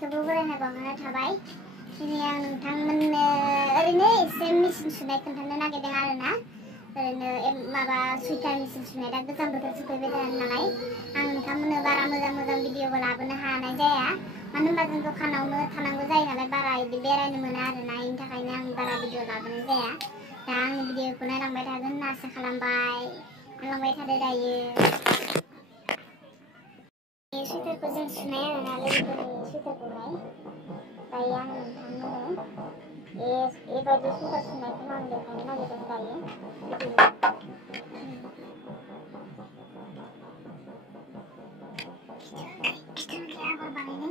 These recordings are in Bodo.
गासिखौबो बरायना बावहरनाय थाबाय। दिनै आं नोंथांमोननो ओरैनो एसे मेचिन सुनाय खोन्थानो नागिरदों आरोना। ओरैनो माबा सुइटार मेचिन सुनाय दा गोजां बोथोर सफैबाय थादों नालाय आं नोंथांमोननो बारा मोजां भिडिअबो लाबोनो हानाय जाया। मानो होनबा जों दखानावनो थानांगौ जायो नालाय बारा इदि बेरायनो मोना आरोना। इनि थाखायनो आं बारा भिडिअ लाबोनाय जाया। दा आंनि भिडिअखौ नायलांबाय थागोन होनना आसा खालामबाय। नायलांबाय थादो दायो। सुइटारखौ जों सुनाय आरोना लोगोफोरनि सुइटारखौहाय। दायो आं नोंथांमोननो बेबायदि सुइटार सुनायखौ आं देखायनो नागिरदों दायो। खिथुउनखै आगर बानायनो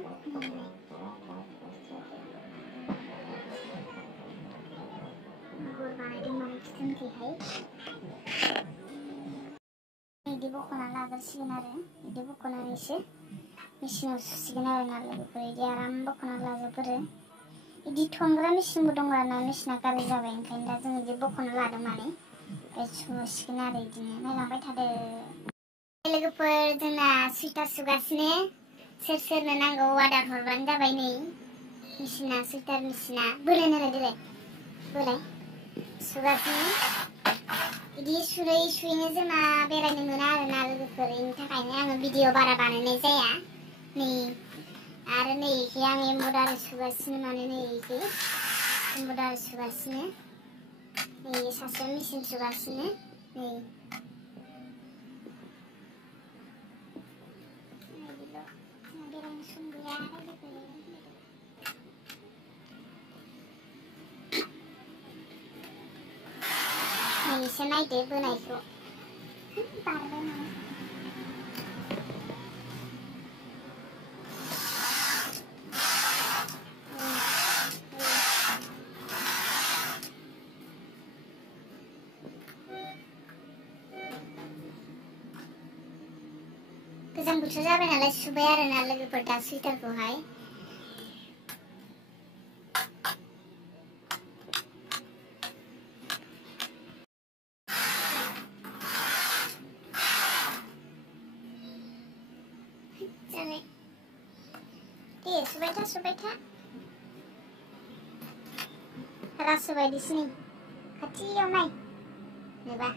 आगर बानायदों माने खिथुउनखैहाय बिदि बख'ना लाग्रोसिगोन आरो बिदि बख'नानैसो मेचिनाव सुसिगोन आरोना लोगोफोर। बिदि आराम बख'ना लाजोबग्रो। बिदि थनग्रा मेचिनबो दं आरोना मेचिना गाज्रि जाबाय ओंखायनो दा जों बिदि बख'ना लादों माने ओमफ्राय सुसिगोन आरो बिदिनो नायलांबाय थादो। लोगोफोर जोंना सुइटार सुगासिनो सोर सोरनो नांगौ अर्डार हरबानो जाबाय। नै मेचिना सुइटार मेचिना बोलाय नालाय देलाय बोलाय सुगासिनो। बिदि सुयैनो जोंना बेरायनो मोना आरोना लोगोफोर। बेनि थाखायनो आङो भिडिअ बारा बानायनाय जाया। नै आरो नै इखै आं एम्ब्रयडारि सुगासिनो माने नै इखै एम्ब्रयडारि सुगासिनो। नै सासेया मेचिन सुगासिनो। नै बेरायनो सम गैया लोगोफोर। नै एसे नायदो बोनायखौ बारबाय नामा। गोजां बोथोर जाबाय नालाय सुबाय आरोना लोगोफोर दा सुइटारखौहाय। जाबाय दे सुबाय था रासो बायदिसो नै खाथियाव नाय नुबा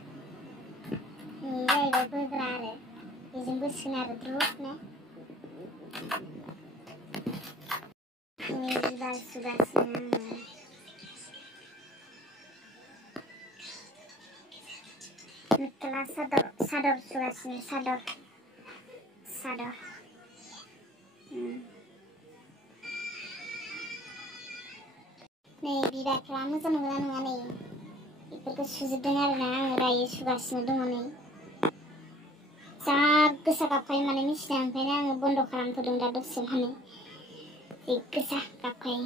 नै जाहैबाय बोग्रा आरो बेजों बोसिगोन आरो द्रुपनो। नै बिबार सुगासिनो आङो। मेख्ला सादर सुगासिनो सादर नै बिबारफ्रा मोजां नंगौना नङा नै बेफोरखौ सुजोबदों आरोना आङो दायो सुगासिनो दङ। नै जा गोसा गाबखायो माने मेचिना ओंखायनो आङो बन्द' खालामथ'दों दा दसे माने जि गोसा गाबखायो।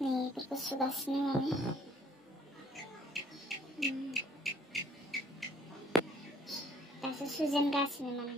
नै बेफोरखौ सुगासिनो माने दासो सुजेनगासिनो माने।